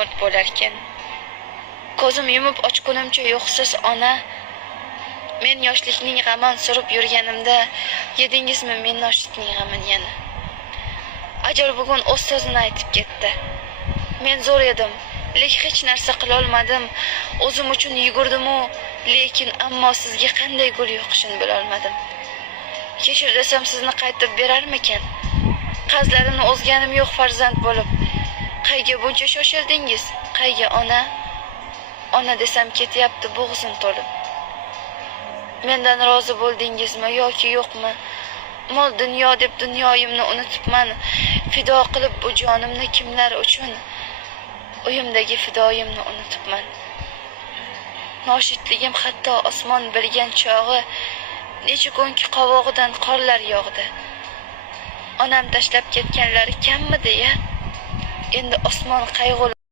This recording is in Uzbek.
umid bo'larkan. Ko'zim yumib ochgunimcha yo'qsiz ona, men yoshlikning g'aman surib yurganimda, yedingizmi men noshudning g'amin yana. Ajal bugun o'z so'zini aytib ketdi. Men zo'r edim, lekin hech narsa qila olmadim. O'zim uchun yugurdim-u, lekin ammo sizga qanday gul yoqishini bila olmadim. Kechir desam sizni qaytib berarmikan? Qazlarini o'zganim yo'q farzand bo'lib. Qayga buncha shoshildingiz? Qayga ona? Ona desam ketyapti bo'g'zim to'lib. Mendan rozi bo'ldingizmi yoki yo'qmi? Mol dunyo deb dunyoyimni unutibman. Fido qilib bu jonimni kimlar uchun? Uyimdagi fidoyimni unutibman. Noshidligim hatto osmon bilgan chog'i, necha kunki qovog'idan qorlar yog'di. Onam tashlab ketganlari kammi deya, endi osmon qayg'uli